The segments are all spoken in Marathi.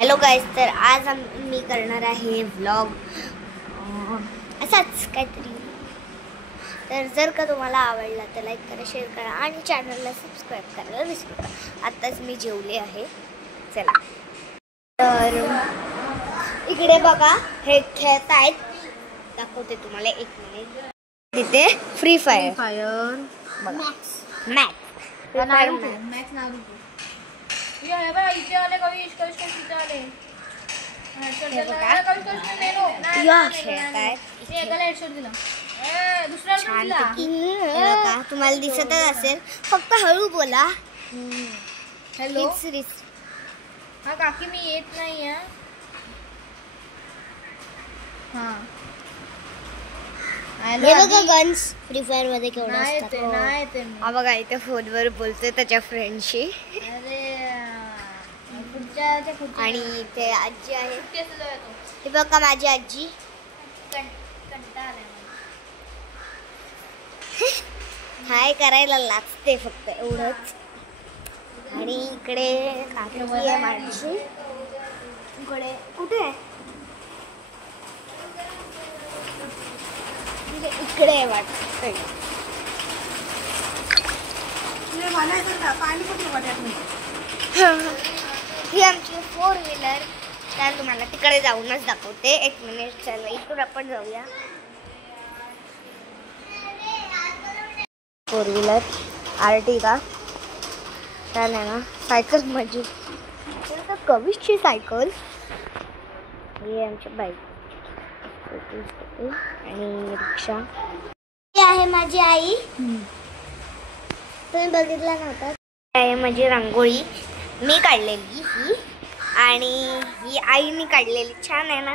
हॅलो गाइस, तर आज मी करणार आहे व्लॉग असाच काहीतरी. तर जर का तुम्हाला आवडला तर लाईक करा, शेअर करा आणि चॅनलला सबस्क्राईब करायला विसरू नका. आत्ताच मी जेवले आहे. चला, तर इकडे बघा, हे खेळत आहेत. दाखवते तुम्हाला, एक मिनिट. तिथे फ्री फायर मॅक्स तुम्हाला दिसतच असेल, फक्त हळू बोला. हॅलो हा काकी, मी येत नाही आहे. हे बघा, गन्स फ्री फायर मध्ये केवढं असतात. नाही हा बघा, इथे फोनवर बोलतोय त्याच्या फ्रेंडशी. आणि इथे आजी आहे. हे बघा, माझी आजी. हाय करायला लागते, फक्त एवढंच. आणि इकडे काकी आहे माझी. इकडे कुठे आहे? इकडे आहे वाटतं. ही आमची 4 व्हीलर. तर तुम्हाला तिकडे जाऊनच दाखवते. 1 मिनिट, चला इकडून आपण जाऊया. 4 व्हीलर आर्टिगा. छान आहे ना. सायकल म्हणजे कवीची सायकल. ही आमची बाईक आणि रिक्षा. ही आहे माझी आई. तुम्ही बघितला नव्हता. आहे माझी रांगोळी, मी काढलेली ही. आणि ही आईने काढलेली. छान आहे ना.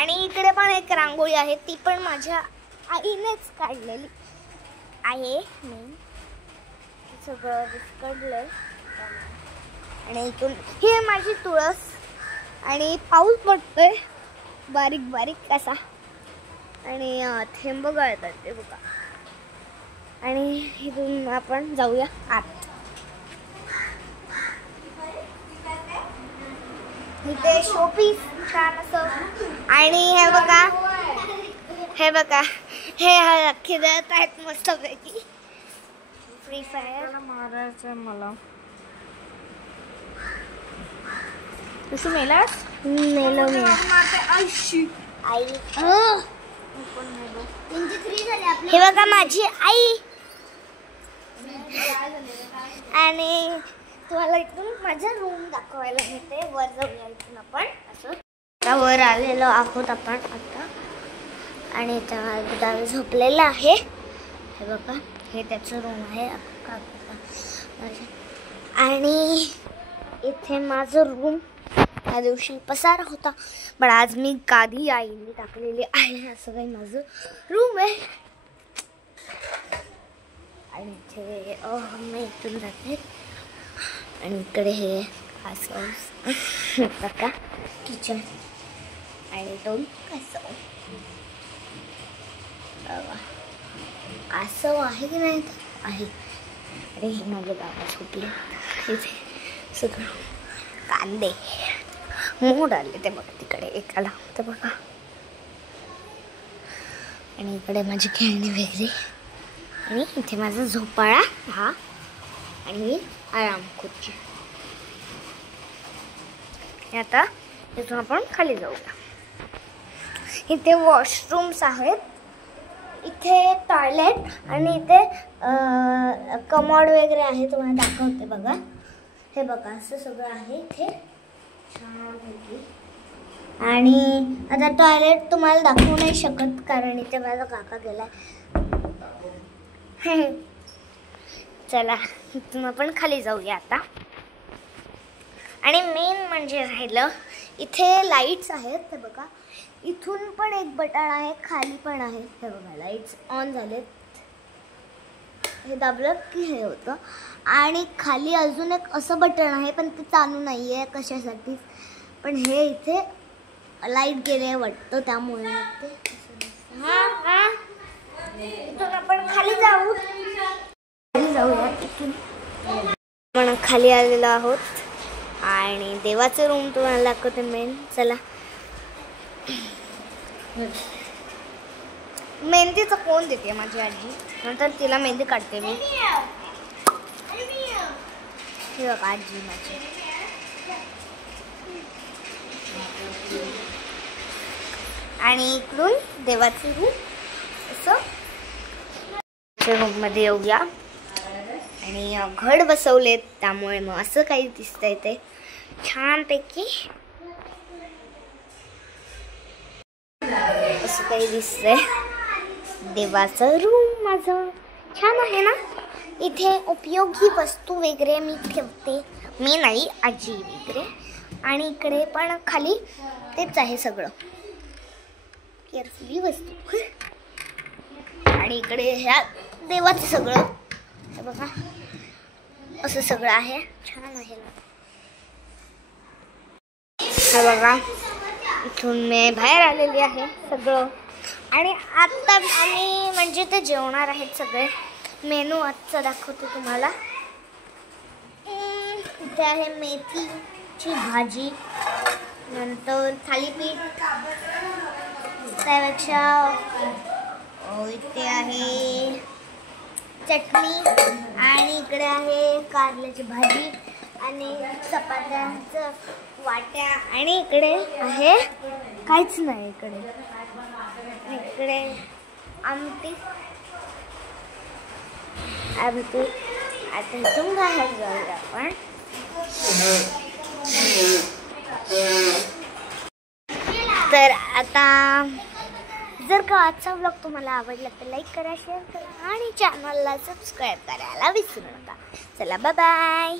आणि इकडे पण एक रांगोळी आहे, ती पण माझ्या आईनेच काढलेली आहे. मी सगळं विस्कटलंय. आणि इथून ही माझी तुळस. आणि पाऊस पडतोय बारीक बारीक असा. आणि थेंब गळतात ते बघा. आणि इथून आपण जाऊया आत. इथे शोपीस छान असं. आणि हे बघा, हे बघा, हे खेळत आहेत मस्तपैकी फ्री फायर. मारायचं मला. तू मेलास? मेलो मी. आई, हे बघा माझी आई. आणि तुम्हाला इथून माझा रूम दाखवायला मिळते. वर जाऊया इथून आपण. असं आता वर आलेलो आहोत आपण आता. आणि त्या झोपलेला आहे. हे बघा, हे त्याचं रूम आहे. आणि इथे माझं रूम. त्या दिवशी पसारा होता, पण आज मी गादी आईने टाकलेली आहे. असं काही माझं रूम आहे. आणि इथे मी इथून जाते. आणि इकडे हे कासव बघा, किचन. आणि दोन कासव. कासव आहे की नाही? आहे. अरे हे माझे बाबा झोपले. इथे सगळं कांदे मोड आले ते बघा. तिकडे एकाला तर बघा. आणि इकडे माझी खेळणी वगैरे. आणि इथे माझा झोपाळा हा. आणि आराम खुर्ची. आता इथून आपण खाली जाऊया. इथे वॉशरूम्स आहेत. इथे टॉयलेट आणि इथे कमोड वगैरे आहे. तुम्हाला दाखवते बघा. हे बघा, असं सगळं आहे इथे छानपैकी. आणि आता टॉयलेट तुम्हाला दाखवू नाही शकत, कारण इथे माझा काका गेलाय. चला, इथून आपण खाली जाऊया आता. आणि मेन म्हणजे राहिलं, इथे लाईट्स आहेत. हे बघा, इथून पण एक बटन आहे, खाली पण आहे. हे बघा, लाईट्स ऑन झालेत. हे दाबलं की हे होतं. आणि खाली अजून एक असं बटन आहे, पण ते चालू नाही आहे कशासाठी. पण हे इथे लाईट गेले वाटतं, त्यामुळे इथून आपण खाली जाऊ. जाऊया इथून. आपण खाली आलेलो आहोत आणि देवाचं रूम तुम्हाला दाखवते मेन. चला. मेहंदीचं कोण देते? माझी आजी. नंतर तिला मेहंदी काढते मी. हे बघा आजी माझी. आणि इकडून देवाचं रूम असं रूम मध्ये येऊया. आणि घड बसवलेत त्यामुळे मग असं काही दिसतंय ते छानपैकी. असं काही दिसतंय. देवाचं रूम माझं छान आहे ना. इथे उपयोगी वस्तू वगैरे मी ठेवते. मी नाही, आजी वगैरे. आणि इकडे पण खाली तेच आहे सगळं केअरफुली वस्तू. आणि इकडे ह्या देवाचं सगळं हे बघा असं सगळं आहे. छान आहे ना. हे बघा इथून मी बाहेर आलेली आहे सगळं. आणि आता आम्ही म्हणजे ते जेवणार आहेत सगळे. मेनू आजचा दाखवते तुम्हाला. इथे आहे मेथीची भाजी, नंतर थालीपीठ, त्यापेक्षा इथे आहे चटणी, आणि इकडे आहे कारल्याची भाजी आणि चपात्याचं वाट्या. आणि इकडे आहे काहीच नाही. इकडे आमटी. आता इथून बाहेर जाऊया आपण. तर आता जर का आजचा व्लॉग तुम्हाला आवडला तर लाईक करा, शेअर करा आणि चॅनलला सबस्क्राईब करायला विसरू नका. चला बाय बाय.